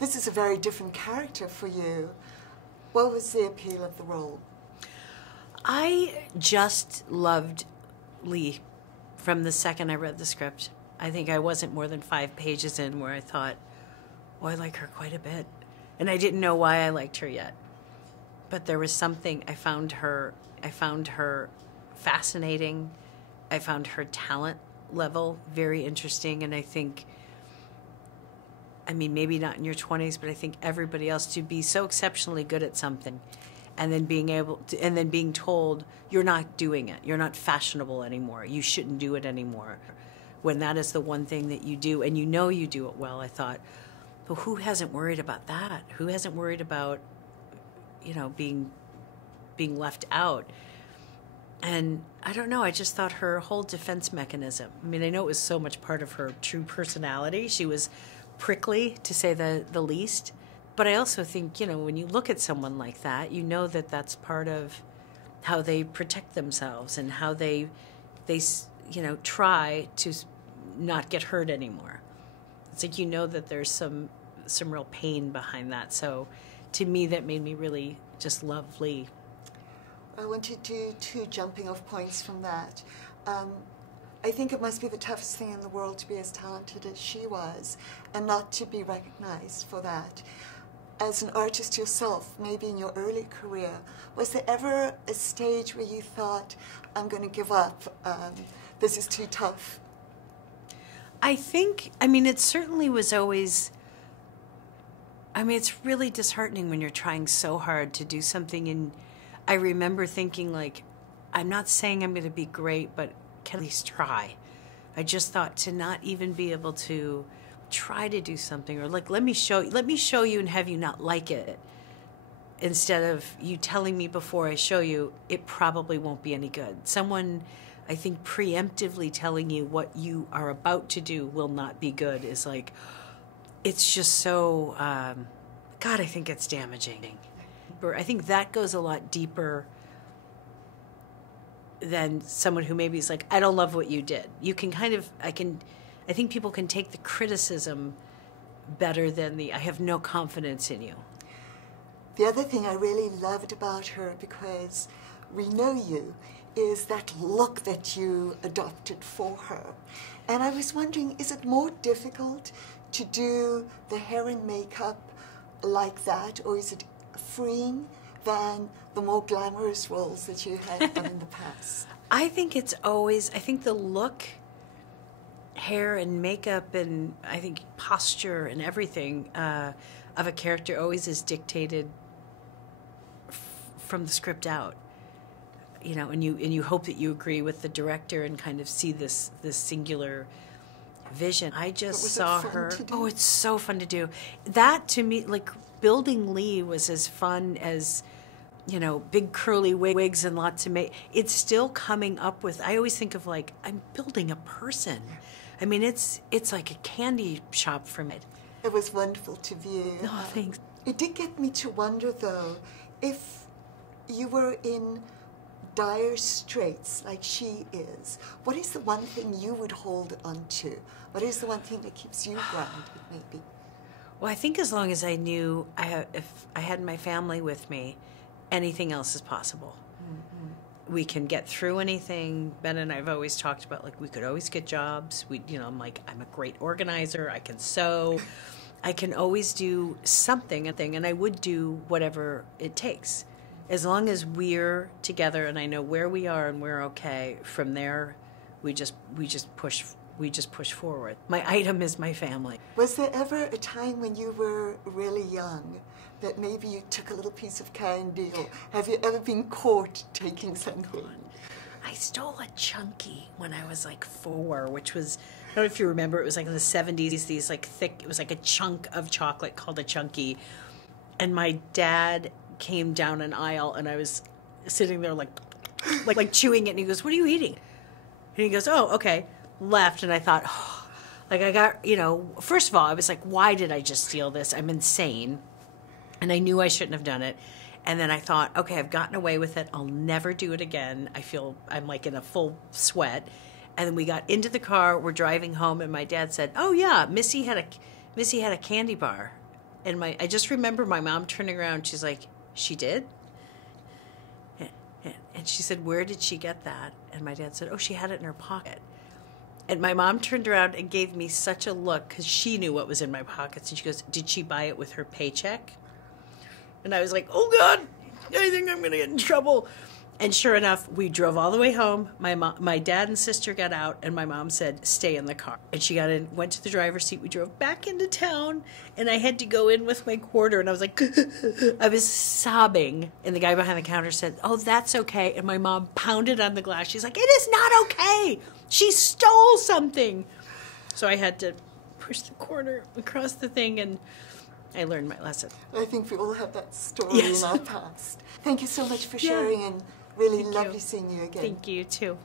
this is a very different character for you. What was the appeal of the role? I just loved Lee from the second I read the script. I think I wasn't more than 5 pages in where I thought, oh, I like her quite a bit. And I didn't know why I liked her yet. But there was something, I found her fascinating. I found her talent level very interesting. And I think, I mean, maybe not in your 20s, but I think everybody else, to be so exceptionally good at something and then being told you're not doing it, you're not fashionable anymore, you shouldn't do it anymore, when that is the one thing that you do and you know you do it well. I thought, well, who hasn't worried about that? Who hasn't worried about, you know, being left out? And I don't know, I just thought her whole defense mechanism, I mean, I know it was so much part of her true personality. She was prickly, to say the least. But I also think, you know, when you look at someone like that, you know that that's part of how they protect themselves and how they you know, try to not get hurt anymore. It's like, you know, that there's some real pain behind that. So to me, that made me really just love Lee. I want to do 2 jumping off points from that. I think it must be the toughest thing in the world to be as talented as she was and not to be recognized for that. As an artist yourself, maybe in your early career, was there ever a stage where you thought, I'm going to give up, this is too tough? I think, I mean, it certainly was always, I mean, it's really disheartening when you're trying so hard to do something. And I remember thinking, like, I'm not saying I'm going to be great, but can at least try. I just thought to not even be able to try to do something, or like, let me show you and have you not like it, instead of you telling me before I show you it probably won't be any good. Someone, I think, preemptively telling you what you are about to do will not be good is like, it's just so, God, I think it's damaging. I think that goes a lot deeper than someone who maybe is like, I don't love what you did. You can kind of, I think people can take the criticism better than I have no confidence in you. The other thing I really loved about her, because we know you, is that look that you adopted for her. And I was wondering, is it more difficult to do the hair and makeup like that, or is it freeing than the more glamorous roles that you had done in the past? I think it's always, I think the look, hair and makeup, and I think posture and everything of a character always is dictated from the script out. You know, and you hope that you agree with the director and kind of see this singular vision. I just saw her. Oh, it's so fun to do. That, to me, like, building Lee was as fun as, you know, big curly wigs and lots of it's still coming up with, I always think of, like, I'm building a person. I mean, it's like a candy shop for me. It was wonderful to view. Oh, thanks. It did get me to wonder, though, if you were in dire straits like she is, what is the one thing you would hold on to? What is the one thing that keeps you grounded, maybe? Well, I think as long as I knew if I had my family with me, anything else is possible. Mm-hmm. We can get through anything. Ben and I have always talked about, like, we could always get jobs. I'm like, I'm a great organizer. I can sew. I can always do something, and I would do whatever it takes. As long as we're together and I know where we are and we're okay, from there we just push forward. My item is my family. Was there ever a time when you were really young that maybe you took a little piece of candy, or have you ever been caught taking something? I stole a Chunky when I was like 4, which was, I don't know if you remember, it was like in the 70s, these like thick, it was like a chunk of chocolate called a Chunky. And my dad came down an aisle and I was sitting there like chewing it, and he goes, "What are you eating?" And he goes, "Oh, okay." Left, and I thought, oh, like, I got, you know, first of all, I was like, why did I just steal this? I'm insane. And I knew I shouldn't have done it. And then I thought, okay, I've gotten away with it. I'll never do it again. I feel I'm like in a full sweat. And then we got into the car, we're driving home, and my dad said, "Oh yeah, Missy had a candy bar." And I just remember my mom turning around. She's like, she did? And she said, where did she get that? And my dad said, oh, she had it in her pocket. And my mom turned around and gave me such a look because she knew what was in my pockets. And she goes, did she buy it with her paycheck? And I was like, oh, God, I think I'm going to get in trouble. And sure enough, we drove all the way home. My dad and sister got out, and my mom said, stay in the car. And she got in, went to the driver's seat. We drove back into town, and I had to go in with my quarter. And I was like, I was sobbing. And the guy behind the counter said, oh, that's okay. And my mom pounded on the glass. She's like, it is not okay. She stole something. So I had to push the quarter across the thing, and I learned my lesson. I think we all have that story Yes. in our past. Thank you so much for sharing, and really Thank lovely you. seeing you again. Thank you, too.